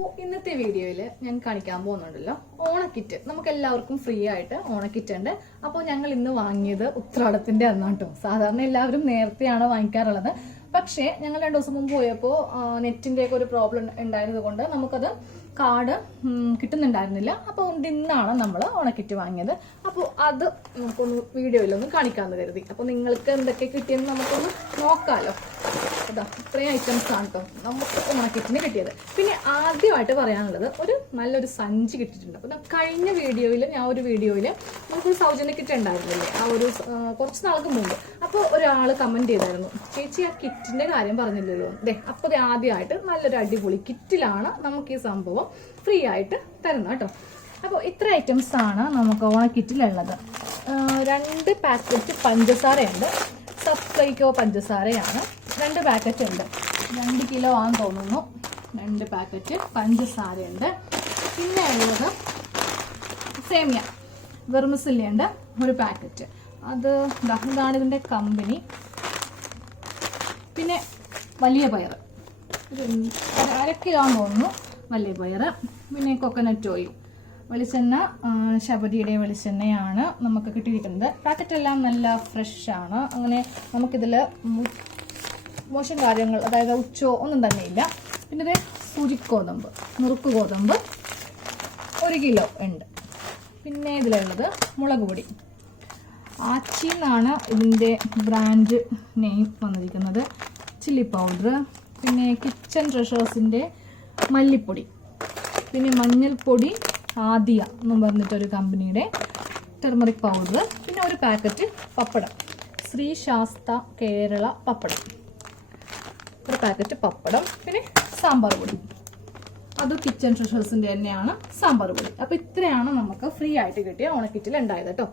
അപ്പോൾ ഇന്നത്തെ വീഡിയോയിൽ ഞാൻ കാണിക്കാൻ പോകുന്നുണ്ടല്ലോ ഓണക്കിറ്റ്. നമുക്ക് എല്ലാവർക്കും ഫ്രീ ആയിട്ട് ഓണക്കിറ്റ് ഉണ്ട്. അപ്പോൾ ഞങ്ങൾ ഇന്ന് വാങ്ങിയത് ഉത്രാടത്തിന്റെ അന്നാണ് കേട്ടോ. സാധാരണ എല്ലാവരും നേരത്തെയാണ് വാങ്ങിക്കാറുള്ളത്. പക്ഷേ ഞങ്ങൾ 2 ദിവസം മുമ്പ് പോയപ്പോൾ നെറ്റിന്റെ ഒക്കെ ഒരു പ്രോബ്ലം ഉണ്ടായിരുന്നത് കൊണ്ട് നമുക്കത് കാർഡ് കിട്ടുന്നുണ്ടായിരുന്നില്ല. അപ്പോൾ ഇന്നാണ് നമ്മൾ ഓണക്കിറ്റ് വാങ്ങിയത്. അപ്പോൾ അത് നമുക്കൊന്ന് വീഡിയോയിലൊന്ന് കാണിക്കാമെന്ന് കരുതി. അപ്പോൾ നിങ്ങൾക്ക് എന്തൊക്കെ കിട്ടിയെന്ന് നമുക്കൊന്ന് നോക്കാമല്ലോ. അതാ ഇത്രയും ഐറ്റംസ് ആണ് കേട്ടോ നമുക്ക് ഓണക്കിറ്റിന് കിട്ടിയത്. പിന്നെ ആദ്യമായിട്ട് പറയാനുള്ളത് നല്ലൊരു സഞ്ചി കിട്ടിയിട്ടുണ്ട്. അപ്പോൾ കഴിഞ്ഞ വീഡിയോയിൽ നമുക്കൊരു സൗജന്യ കിറ്റ് ഉണ്ടായിരുന്നില്ലേ, ആ ഒരു കുറച്ച് നാൾക്ക് മുമ്പ്. അപ്പോൾ ഒരാൾ കമന്റ് ചെയ്തായിരുന്നു, ചേച്ചി ആ കിറ്റിന്റെ കാര്യം പറഞ്ഞില്ലല്ലോ. അപ്പോൾ ആദ്യമായിട്ട് നല്ലൊരു അടിപൊളി കിറ്റിലാണ് നമുക്ക് ഈ സംഭവം ഫ്രീ ആയിട്ട് തരുന്നത് കേട്ടോ. അപ്പോൾ ഇത്ര ഐറ്റംസ് ആണ് നമുക്ക് ഓണക്കിറ്റിലുള്ളത്. 2 പാക്കറ്റ് പഞ്ചസാരയുണ്ട്. സപ്ലൈക്കോ പഞ്ചസാരയാണ്. 2 പാക്കറ്റ് ഉണ്ട്. 2 കിലോ ആണെന്ന് തോന്നുന്നു. 2 പാക്കറ്റ് പഞ്ചസാരയുണ്ട്. പിന്നെ ഉള്ളത് സേമിയ വെർമിസെല്ലി ഉണ്ട് 1 പാക്കറ്റ്. ഇതാണ് ഇതിൻ്റെ കമ്പനി. പിന്നെ വലിയ പയർ 1/2 കിലോ ആണെന്ന് തോന്നുന്നു വലിയ പയർ. പിന്നെ കോക്കനട്ട് ഓയിൽ, വെളിച്ചെണ്ണ ശബരിയുടെ വെളിച്ചെണ്ണയാണ് നമുക്ക് കിട്ടിയിരിക്കുന്നത്. പാക്കറ്റെല്ലാം നല്ല ഫ്രഷ് ആണ്. അങ്ങനെ നമുക്കിതിൽ മോശം കാര്യങ്ങൾ, അതായത് ഉച്ചോ ഒന്നും തന്നെ ഇല്ല. പിന്നെ ഇത് സൂചിഗോതമ്പ്, നുറുക്ക് ഗോതമ്പ് 1 കിലോ ഉണ്ട്. പിന്നെ ഇതിലുള്ളത് മുളക് പൊടി, ആച്ചി എന്നാണ് ഇതിൻ്റെ ബ്രാൻഡ് നെയിം വന്നിരിക്കുന്നത്. ചില്ലി പൗഡർ, പിന്നെ കിച്ചൺ ട്രഷേഴ്സിൻ്റെ മല്ലിപ്പൊടി, പിന്നെ മഞ്ഞൾപ്പൊടി ആദിയ എന്നും പറഞ്ഞിട്ടൊരു കമ്പനിയുടെ ടെർമറിക് പൗഡർ, പിന്നെ 1 പാക്കറ്റ് പപ്പടം, ശ്രീ ശാസ്ത കേരള പപ്പടം 1 പാക്കറ്റ് പപ്പടം. പിന്നെ സാമ്പാർ പൊടി, അത് കിച്ചൺ ട്രഷേഴ്സിൻ്റെ തന്നെയാണ് സാമ്പാർ പൊടി. അപ്പോൾ ഇത്രയാണ് നമുക്ക് ഫ്രീ ആയിട്ട് കിട്ടിയ ഓണക്കിറ്റിൽ ഉണ്ടായത് കേട്ടോ.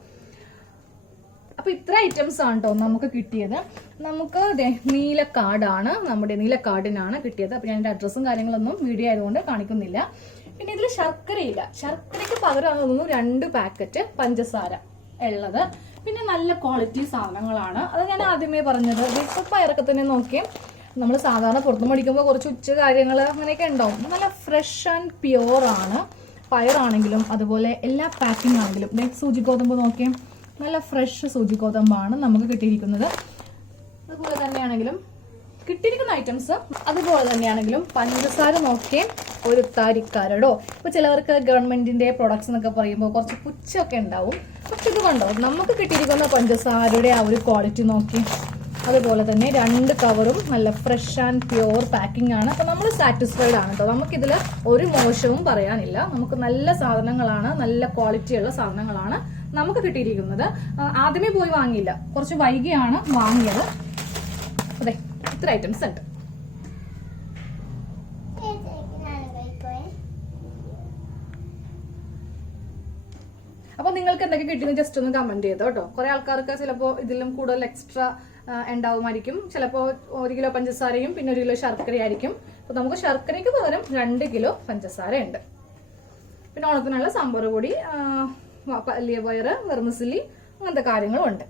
അപ്പോൾ ഇത്ര ഐറ്റംസ് ആണ് കേട്ടോ നമുക്ക് കിട്ടിയത്. നമുക്ക് നീല കാർഡാണ്, നമ്മുടെ നീല കാർഡിനാണ് കിട്ടിയത്. അപ്പോൾ ഞാൻ എൻ്റെ അഡ്രസ്സും കാര്യങ്ങളൊന്നും വീഡിയോ ആയതുകൊണ്ട് കാണിക്കുന്നില്ല. പിന്നെ ഇതിൽ ശർക്കരയില്ല. ശർക്കരയ്ക്ക് പകരം 2 പാക്കറ്റ് പഞ്ചസാര ഉള്ളത്. പിന്നെ നല്ല ക്വാളിറ്റി സാധനങ്ങളാണ്. അത് ഞാൻ ആദ്യമേ പറഞ്ഞത്. ഇപ്പോൾ പയറൊക്കെ തന്നെ നോക്കിയേ, നമ്മൾ സാധാരണ പുറത്ത് മേടിക്കുമ്പോൾ കുറച്ച് ഉച്ച കാര്യങ്ങൾ അങ്ങനെയൊക്കെ ഉണ്ടാവും. നല്ല ഫ്രഷ് ആൻഡ് പ്യുവർ ആണ് പയറാണെങ്കിലും, അതുപോലെ എല്ലാ പാക്കിംഗ് ആണെങ്കിലും. സൂചിഗോതമ്പ് നോക്കിയേ, നല്ല ഫ്രഷ് സൂചിഗോതമ്പാണ് നമുക്ക് കിട്ടിയിരിക്കുന്നത്. അതുപോലെ തന്നെയാണെങ്കിലും കിട്ടിയിരിക്കുന്ന ഐറ്റംസ് അതുപോലെ തന്നെയാണെങ്കിലും പഞ്ചസാര നോക്കിയേ, 1 താരിക്കാരടോ. ഇപ്പോൾ ചിലവർക്ക് ഗവൺമെന്റിന്റെ പ്രൊഡക്ട്സ് എന്നൊക്കെ പറയുമ്പോൾ കുറച്ച് പുച്ഛമൊക്കെ ഉണ്ടാവും. പക്ഷെ ഇത് കണ്ടോ, നമുക്ക് കിട്ടിയിരിക്കുന്ന പഞ്ചസാരയുടെ ആ ഒരു ക്വാളിറ്റി നോക്കി. അതുപോലെ തന്നെ 2 കവറും നല്ല ഫ്രഷ് ആൻഡ് പ്യുവർ പാക്കിംഗ് ആണ്. അപ്പോൾ നമ്മൾ സാറ്റിസ്ഫൈഡ് ആണ് കേട്ടോ. നമുക്കിതിൽ ഒരു മോശവും പറയാനില്ല. നമുക്ക് നല്ല സാധനങ്ങളാണ്, നല്ല ക്വാളിറ്റിയുള്ള സാധനങ്ങളാണ് നമുക്ക് കിട്ടിയിരിക്കുന്നത്. ആദ്യമേ പോയി വാങ്ങിയില്ല, കുറച്ച് വൈകിയാണ് വാങ്ങിയത്. അതെ, ഇത്ര ഐറ്റംസ് ഉണ്ട്. അപ്പൊ നിങ്ങൾക്ക് എന്തൊക്കെ കിട്ടിയെന്ന് ജസ്റ്റ് ഒന്ന് കമന്റ് ചെയ്തോ കേട്ടോ. കുറെ ആൾക്കാർക്ക് ചിലപ്പോൾ ഇതിലും കൂടുതൽ എക്സ്ട്രാ ഉണ്ടാവുമായിരിക്കും. ചിലപ്പോൾ 1 കിലോ പഞ്ചസാരയും പിന്നെ 1 കിലോ ശർക്കരയായിരിക്കും. അപ്പൊ നമുക്ക് ശർക്കരയ്ക്ക് പകരം 2 കിലോ പഞ്ചസാര ഉണ്ട്. പിന്നെ ഓണത്തിനുള്ള സാമ്പാർ പൊടി, വലിയ പയറ്, വെർമിസെല്ലി, അങ്ങനത്തെ കാര്യങ്ങളും ഉണ്ട്.